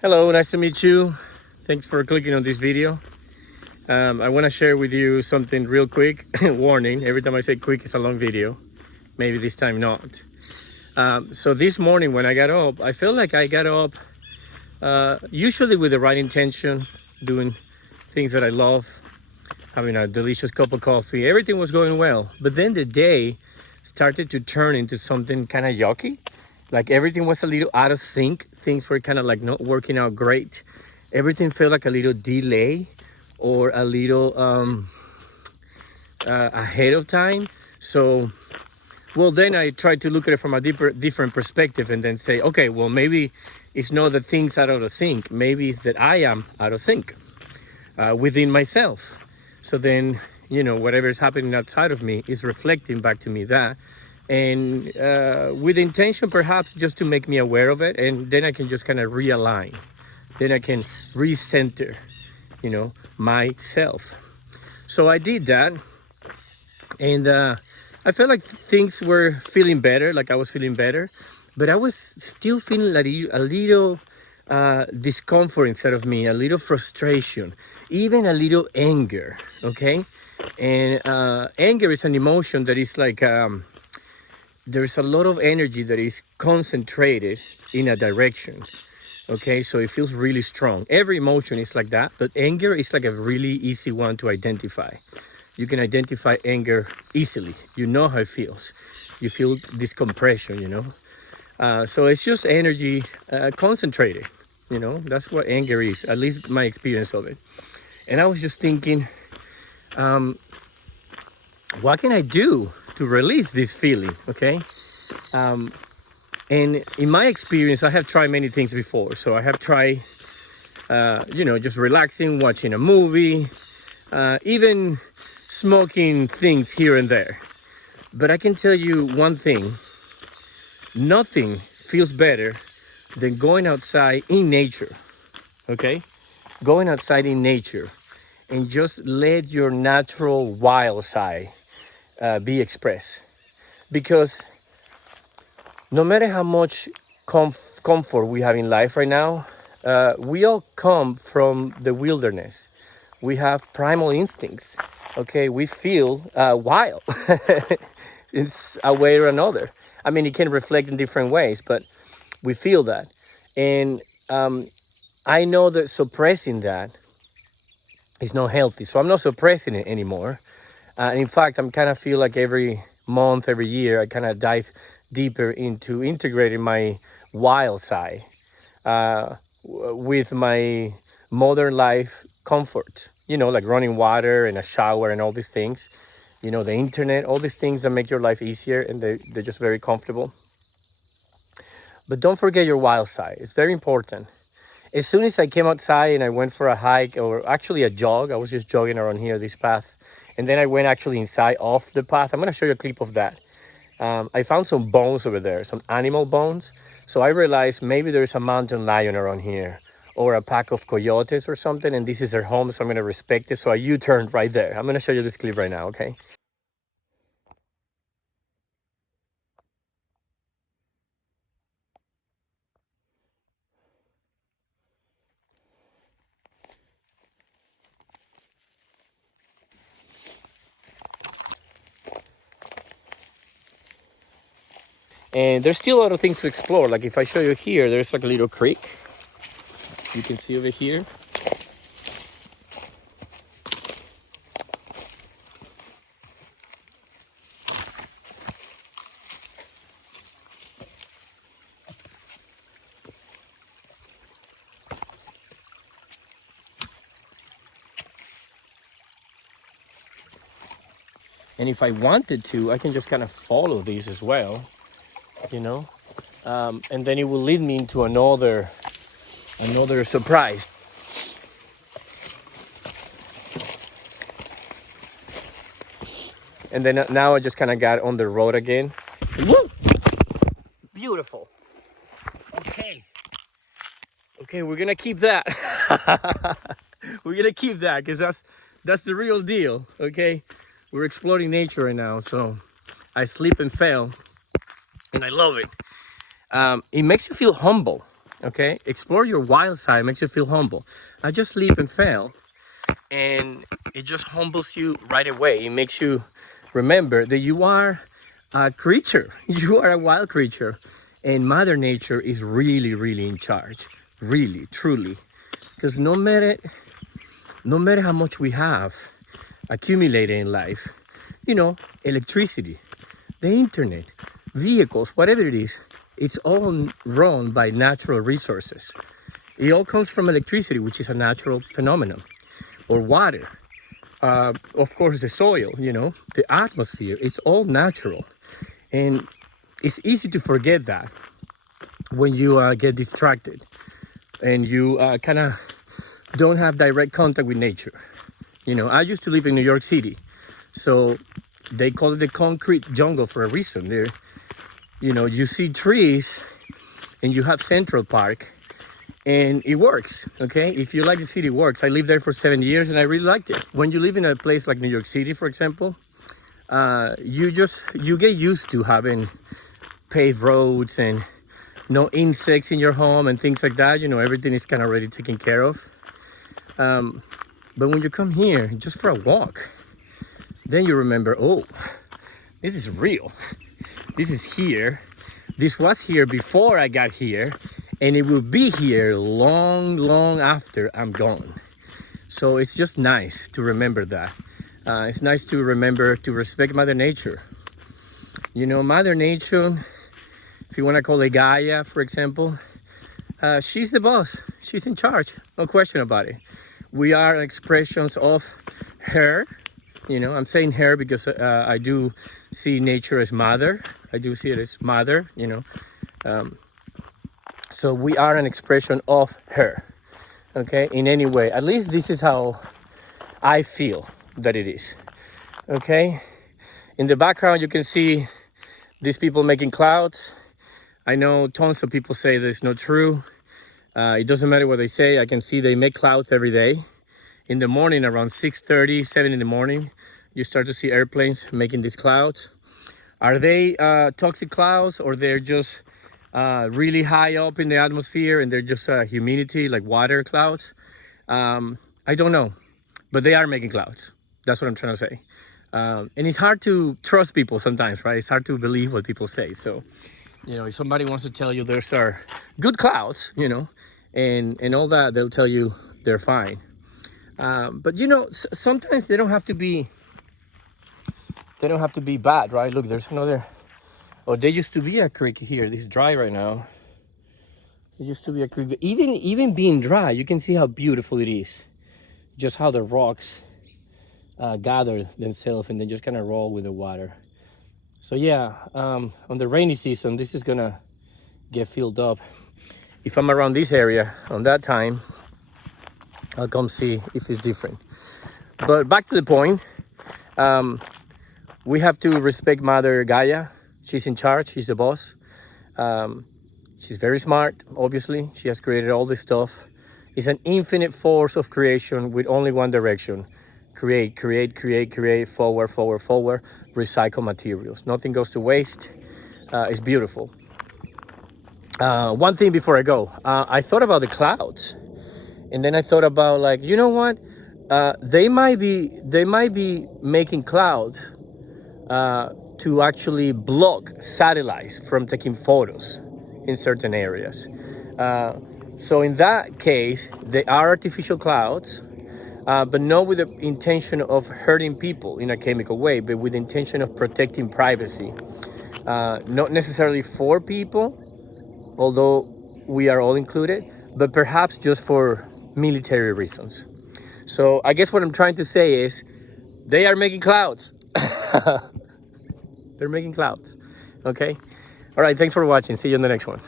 Hello, nice to meet you. Thanks for clicking on this video. I want to share with you something real quick. Warning, every time I say quick, it's a long video. Maybe this time not. So this morning when I got up, I felt like I got up usually with the right intention, doing things that I love, having a delicious cup of coffee. Everything was going well. But then the day started to turn into something kind of yucky. Like everything was a little out of sync. Things were kind of like not working out great. Everything felt like a little delay or a little ahead of time. So, well, then I tried to look at it from a different perspective and then say, okay, well, maybe it's not that things are out of sync. Maybe it's that I am out of sync within myself. So then, whatever is happening outside of me is reflecting back to me that. And with intention perhaps just to make me aware of it, and then I can just kind of realign, then I can recenter myself. So I did that, and I felt like things were feeling better, like I was feeling better, but I was still feeling like a little discomfort inside of me, a little frustration, even a little anger. Okay. And anger is an emotion that is like there's a lot of energy that is concentrated in a direction. Okay, so it feels really strong. Every emotion is like that, but anger is like a really easy one to identify. You can identify anger easily. You know how it feels. You feel this compression, so it's just energy concentrated. That's what anger is, at least my experience of it. And I was just thinking, what can I do to release this feeling? Okay. And in my experience, I have tried many things before. So I have tried, just relaxing, watching a movie, even smoking things here and there. But I can tell you one thing, nothing feels better than going outside in nature. Okay. Going outside in nature and just let your natural wild side be expressed. Because no matter how much comfort we have in life right now, we all come from the wilderness. We have primal instincts. Okay, we feel wild in a way or another. I mean, it can reflect in different ways, but we feel that. And I know that suppressing that is not healthy. So I'm not suppressing it anymore. In fact, I'm kind of feel like every month, every year, I kind of dive deeper into integrating my wild side with my modern life comfort, like running water and a shower and all these things, the internet, all these things that make your life easier, and they're just very comfortable. But don't forget your wild side. It's very important. As soon as I came outside and I went for a hike, or actually a jog, I was just jogging around here, this path. And then I went actually inside off the path. I'm going to show you a clip of that. I found some bones over there, some animal bones. So I realized maybe there's a mountain lion around here or a pack of coyotes or something. And this is their home, so I'm going to respect it. So I U-turned right there. I'm going to show you this clip right now, okay? And there's still a lot of things to explore. Like if I show you here, there's like a little creek. You can see over here. And if I wanted to, I can just kind of follow these as well, and then it will lead me into another surprise. And then now I just kind of got on the road again. Woo! Beautiful. Okay, we're gonna keep that. We're gonna keep that because that's the real deal. Okay, we're exploring nature right now, so I slip and fell, and I love it. It makes you feel humble. Okay, explore your wild side. Makes you feel humble. I just sleep and fail, and it just humbles you right away. It makes you remember that you are a creature. You are a wild creature, and Mother Nature is really, really in charge. Really, truly, because no matter how much we have accumulated in life, you know, electricity, the internet, vehicles, whatever it is, it's all run by natural resources. It all comes from electricity, which is a natural phenomenon, or water. Of course, the soil, you know, the atmosphere, it's all natural. And it's easy to forget that when you get distracted and you kind of don't have direct contact with nature. You know, I used to live in New York City, so they call it the concrete jungle for a reason. There, you know, you see trees and you have Central Park, and it works. Okay, if you like the city, it works. I lived there for 7 years and I really liked it. When you live in a place like New York City, for example, you get used to having paved roads and no insects in your home and things like that. You know, everything is kind of already taken care of. But when you come here just for a walk, then you remember, oh, this is real. This is here. This was here before I got here, and it will be here long, long after I'm gone. So it's just nice to remember that. It's nice to remember to respect Mother Nature. You know, Mother Nature, if you want to call it Gaia, for example, she's the boss. She's in charge, no question about it. We are expressions of her. You know, I'm saying her because I do see nature as mother. I do see it as mother, you know. So we are an expression of her, okay, in any way. At least this is how I feel that it is, okay? In the background, you can see these people making clouds. I know tons of people say that's not true. It doesn't matter what they say. I can see they make clouds every day. In the morning, around 6:30, 7 in the morning, you start to see airplanes making these clouds. Are they toxic clouds, or they're just really high up in the atmosphere and they're just humidity, like water clouds? I don't know, but they are making clouds. That's what I'm trying to say. And it's hard to trust people sometimes, right? It's hard to believe what people say. So, you know, if somebody wants to tell you there's are good clouds, you know, and all that, they'll tell you they're fine. But you know, sometimes they don't have to be bad, right? Look, there's another. Oh, there used to be a creek here. This is dry right now. There used to be a creek. But even being dry, you can see how beautiful it is. Just how the rocks gather themselves and then just kind of roll with the water. So yeah, on the rainy season, this is gonna get filled up. If I'm around this area on that time, I'll come see if it's different. But back to the point, we have to respect Mother Gaia. She's in charge, she's the boss. She's very smart, obviously. She has created all this stuff. It's an infinite force of creation with only one direction. Create, create, create, create, forward, forward, forward, recycle materials. Nothing goes to waste. It's beautiful. One thing before I go, I thought about the clouds. And then I thought about, like, you know what? They might be making clouds to actually block satellites from taking photos in certain areas. So in that case, they are artificial clouds, but not with the intention of hurting people in a chemical way, but with the intention of protecting privacy. Not necessarily for people, although we are all included, but perhaps just for military reasons. So I guess what I'm trying to say is they are making clouds. They're making clouds. Okay. All right. Thanks for watching. See you in the next one.